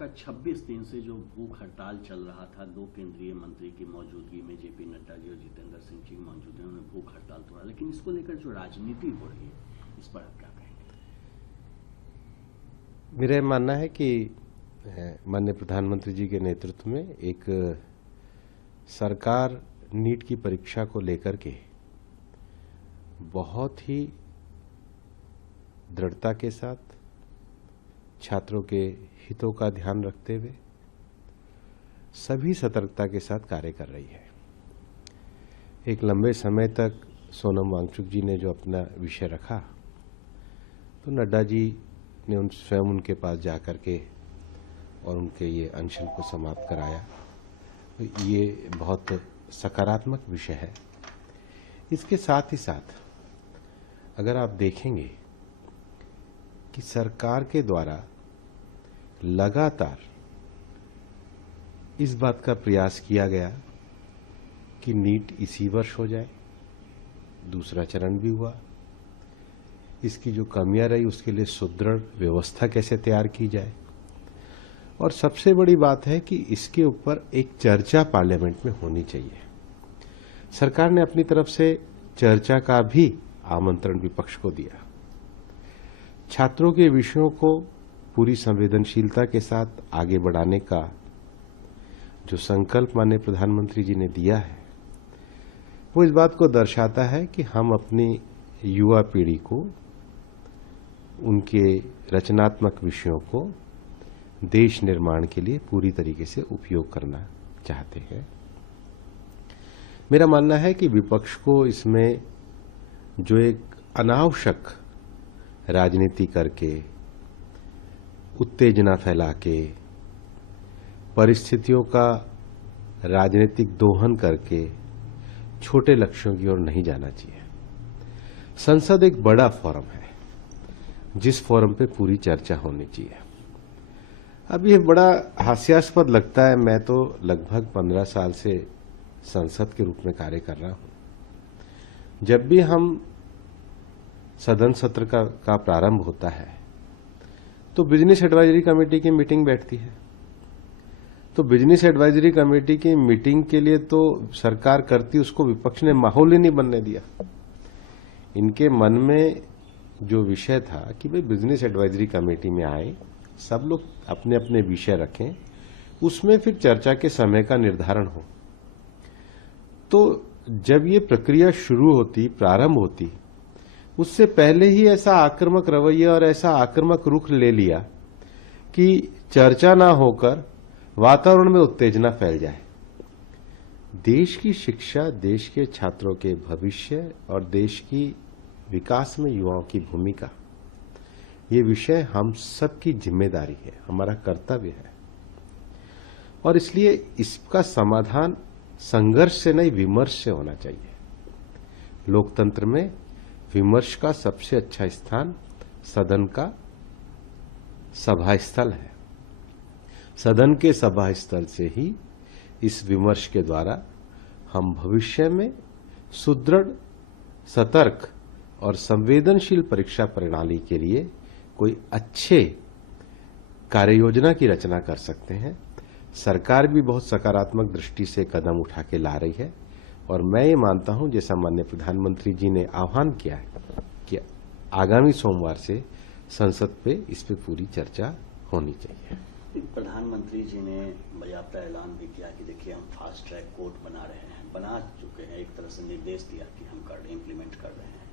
का 26 दिन से जो भूख हड़ताल चल रहा था, 2 केंद्रीय मंत्री की मौजूदगी में, जेपी नड्डा जी और जितेंद्र सिंह जी की मौजूदगी में भूख हड़ताल तोड़ा, लेकिन इसको लेकर जो राजनीति हो रही है, इस पर आप क्या कहेंगे? मेरा मानना है कि माननीय प्रधानमंत्री जी के नेतृत्व में एक सरकार नीट की परीक्षा को लेकर के बहुत ही दृढ़ता के साथ छात्रों के हितों का ध्यान रखते हुए सभी सतर्कता के साथ कार्य कर रही है। एक लंबे समय तक सोनम वांगचुक जी ने जो अपना विषय रखा, तो नड्डा जी ने स्वयं उनके पास जाकर के और उनके ये अनशन को समाप्त कराया। तो ये बहुत सकारात्मक विषय है। इसके साथ ही साथ अगर आप देखेंगे कि सरकार के द्वारा लगातार इस बात का प्रयास किया गया कि नीट इसी वर्ष हो जाए, दूसरा चरण भी हुआ। इसकी जो कमियां रही उसके लिए सुदृढ़ व्यवस्था कैसे तैयार की जाए, और सबसे बड़ी बात है कि इसके ऊपर एक चर्चा पार्लियामेंट में होनी चाहिए। सरकार ने अपनी तरफ से चर्चा का भी आमंत्रण विपक्ष को दिया। छात्रों के विषयों को पूरी संवेदनशीलता के साथ आगे बढ़ाने का जो संकल्प माननीय प्रधानमंत्री जी ने दिया है, वो इस बात को दर्शाता है कि हम अपनी युवा पीढ़ी को, उनके रचनात्मक विषयों को देश निर्माण के लिए पूरी तरीके से उपयोग करना चाहते हैं। मेरा मानना है कि विपक्ष को इसमें जो एक अनावश्यक राजनीति करके, उत्तेजना फैला के, परिस्थितियों का राजनीतिक दोहन करके छोटे लक्ष्यों की ओर नहीं जाना चाहिए। संसद एक बड़ा फोरम है जिस फोरम पे पूरी चर्चा होनी चाहिए। अब ये बड़ा हास्यास्पद लगता है, मैं तो लगभग 15 साल से संसद के रूप में कार्य कर रहा हूं। जब भी हम सदन सत्र का प्रारंभ होता है तो बिजनेस एडवाइजरी कमेटी की मीटिंग बैठती है। तो बिजनेस एडवाइजरी कमेटी की मीटिंग के लिए तो सरकार करती, उसको विपक्ष ने माहौल ही नहीं बनने दिया। इनके मन में जो विषय था कि भाई बिजनेस एडवाइजरी कमेटी में आए, सब लोग अपने अपने विषय रखें, उसमें फिर चर्चा के समय का निर्धारण हो। तो जब ये प्रक्रिया शुरू होती, प्रारंभ होती, उससे पहले ही ऐसा आक्रामक रवैया और ऐसा आक्रामक रुख ले लिया कि चर्चा ना होकर वातावरण में उत्तेजना फैल जाए। देश की शिक्षा, देश के छात्रों के भविष्य और देश की विकास में युवाओं की भूमिका, ये विषय हम सबकी जिम्मेदारी है, हमारा कर्तव्य है। और इसलिए इसका समाधान संघर्ष से नहीं, विमर्श से होना चाहिए। लोकतंत्र में विमर्श का सबसे अच्छा स्थान सदन का सभा स्थल है। सदन के सभा स्थल से ही इस विमर्श के द्वारा हम भविष्य में सुदृढ़, सतर्क और संवेदनशील परीक्षा प्रणाली के लिए कोई अच्छे कार्ययोजना की रचना कर सकते हैं। सरकार भी बहुत सकारात्मक दृष्टि से कदम उठा के ला रही है, और मैं ये मानता हूं, जैसा माननीय प्रधानमंत्री जी ने आह्वान किया है कि आगामी सोमवार से संसद पे इस पे पूरी चर्चा होनी चाहिए। प्रधानमंत्री जी ने बाकायदा ऐलान भी किया कि देखिए हम फास्ट ट्रैक कोर्ट बना रहे हैं, बना चुके हैं, एक तरह से निर्देश दिया कि हम इम्प्लीमेंट कर रहे हैं।